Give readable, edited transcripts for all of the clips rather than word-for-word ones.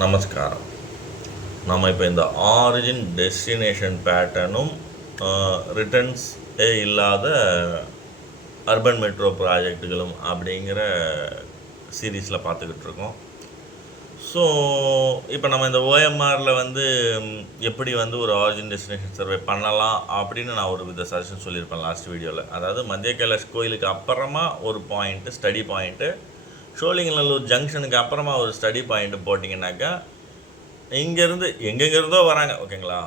நமஸ்காரம். நம்ம இப்போ இந்த ஆரிஜின் டெஸ்டினேஷன் பேட்டர்னும் ரிட்டர்ன்ஸ் இல்லாத அர்பன் மெட்ரோ ப்ராஜெக்டுகளும் அப்படிங்கிற சீரீஸில் பார்த்துக்கிட்டு இருக்கோம். ஸோ இப்போ நம்ம இந்த ஓஎம்ஆரில் எப்படி ஒரு ஆரிஜின் டெஸ்டினேஷன் சர்வே பண்ணலாம் அப்படின்னு நான் ஒரு வித சஜஷன் சொல்லியிருப்பேன் லாஸ்ட் வீடியோவில். அதாவது மத்திய கைலாஷ் கோயிலுக்கு அப்புறமா ஒரு பாயிண்ட்டு, ஸ்டடி பாயிண்ட்டு, சோழிங்கநல்லூர் ஜங்ஷனுக்கு அப்புறமா ஒரு ஸ்டடி பாயிண்ட்டு போட்டிங்கன்னாக்கா இங்கேருந்து எங்கெங்கேருந்தோ வராங்க. ஓகேங்களா?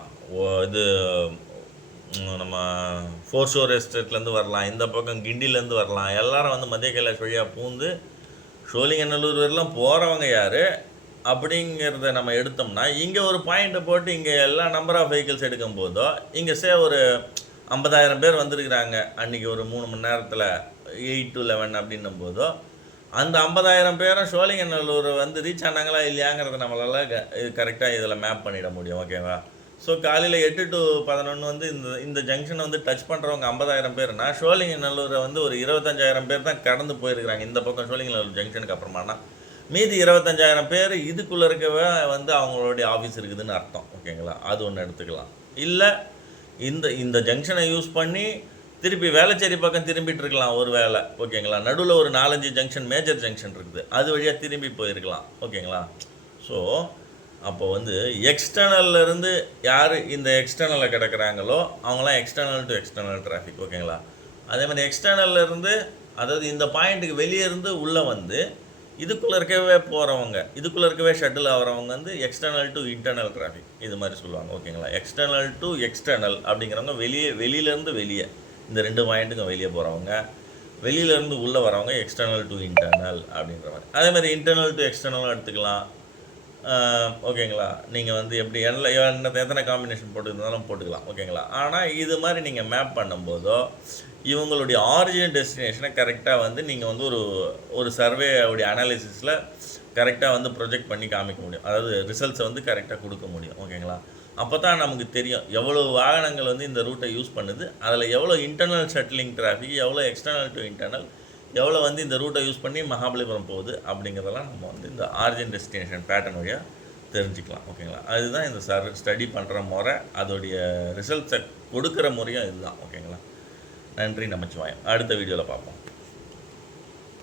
இது நம்ம ஃபோர் ஷோர் எஸ்டேட்லேருந்து வரலாம், இந்த பக்கம் கிண்டிலேருந்து வரலாம், எல்லாரும் மத்திய கைலாஷ் வழியாக பூந்து சோழிங்கநல்லூர் வரலாம் போகிறவங்க யார் அப்படிங்கிறத நம்ம எடுத்தோம்னா இங்கே ஒரு பாயிண்ட்டை போட்டு இங்கே எல்லா நம்பர் ஆஃப் வெஹிக்கிள்ஸ் எடுக்கும் போதோ இங்கே ஒரு 50,000 பேர் வந்திருக்கிறாங்க அன்றைக்கி ஒரு 3 மணி நேரத்தில் 8 to 11 அப்படின்னும் போதோ அந்த 50,000 பேரும் சோழிங்கநல்லூர் ரீச் ஆனாங்களா இல்லையாங்கிறத நம்மளால் கரெக்டாக இதில் மேப் பண்ணிட முடியும். ஓகேவா? ஸோ காலையில் 8 to 11 இந்த ஜங்ஷனை டச் பண்ணுறவங்க 50,000 பேர்னா சோழிங்கநல்லூரை ஒரு 25,000 பேர் தான் கடந்து போயிருக்கிறாங்க இந்த பக்கம் சோழிங்கநல்லூர் ஜங்ஷனுக்கு அப்புறமானா. மீதி 25,000 பேர் இதுக்குள்ளே இருக்கவே அவங்களுடைய ஆஃபீஸ் இருக்குதுன்னு அர்த்தம். ஓகேங்களா? அது ஒன்று எடுத்துக்கலாம். இல்லை இந்த ஜங்ஷனை யூஸ் பண்ணி திருப்பி வேளச்சேரி பக்கம் திரும்பிட்டு இருக்கலாம் ஒரு வேளை. ஓகேங்களா? நடுவில் ஒரு 4-5 ஜங்ஷன், மேஜர் ஜங்ஷன் இருக்குது, அது வழியாக திரும்பி போயிருக்கலாம். ஓகேங்களா? ஸோ அப்போ எக்ஸ்டர்னல்லேருந்து யார் இந்த எக்ஸ்டர்னலில் கிடக்கிறாங்களோ அவங்களாம் எக்ஸ்டர்னல் டு எக்ஸ்டர்னல் டிராஃபிக். ஓகேங்களா? அதே மாதிரி எக்ஸ்டர்னல்லேருந்து, அதாவது இந்த பாயிண்ட்டுக்கு வெளியே இருந்து உள்ளே இதுக்குள்ளே இருக்கவே போகிறவங்க, இதுக்குள்ளே இருக்கவே ஷட்டில் ஆகிறவங்க எக்ஸ்டர்னல் டு இன்டர்னல் டிராஃபிக் இது மாதிரி சொல்லுவாங்க. ஓகேங்களா? எக்ஸ்டர்னல் டு எக்ஸ்டர்னல் அப்படிங்கிறவங்க வெளியிலேருந்து வெளியே, இந்த 2 பாயிண்ட்டுக்கும் வெளியே போகிறவங்க, வெளியிலேருந்து உள்ளே வரவங்க எக்ஸ்டர்னல் டு இன்டர்னல் அப்படின்ற மாதிரி. அதே மாதிரி இன்டர்னல் டு எக்ஸ்டர்னலும் எடுத்துக்கலாம். ஓகேங்களா? நீங்கள் எப்படி எத்தனை காம்பினேஷன் போட்டுருந்தாலும் போட்டுக்கலாம். ஓகேங்களா? ஆனால் இது மாதிரி நீங்கள் மேப் பண்ணும்போதோ இவங்களுடைய ஆரிஜின் டெஸ்டினேஷனை கரெக்டாக நீங்கள் ஒரு சர்வேவுடைய அனாலிசிஸில் கரெக்டாக ப்ரொஜெக்ட் பண்ணி காமிக்க முடியும். அதாவது ரிசல்ட்ஸை கரெக்டாக கொடுக்க முடியும். ஓகேங்களா? அப்போ தான் நமக்கு தெரியும் எவ்வளோ வாகனங்கள் இந்த ரூட்டை யூஸ் பண்ணுது, அதில் எவ்வளோ இன்டர்னல் ஷட்டிலிங் டிராஃபிக், எவ்வளோ எக்ஸ்டர்னல் டு இன்டர்னல், எவ்வளோ இந்த ரூட்டை யூஸ் பண்ணி மகாபலிபுரம் போகுது அப்படிங்கிறதெல்லாம் நம்ம இந்த ஆரிஜின் டெஸ்டினேஷன் பேட்டர்ன் வழியாக தெரிஞ்சுக்கலாம். ஓகேங்களா? அதுதான் இந்த ஸ்டடி பண்ணுற முறை, அதோடைய ரிசல்ட்ஸை கொடுக்குற முறையும் இதுதான். ஓகேங்களா? நன்றி, நமச்சிவாயம். அடுத்த வீடியோவில் பார்ப்போம்.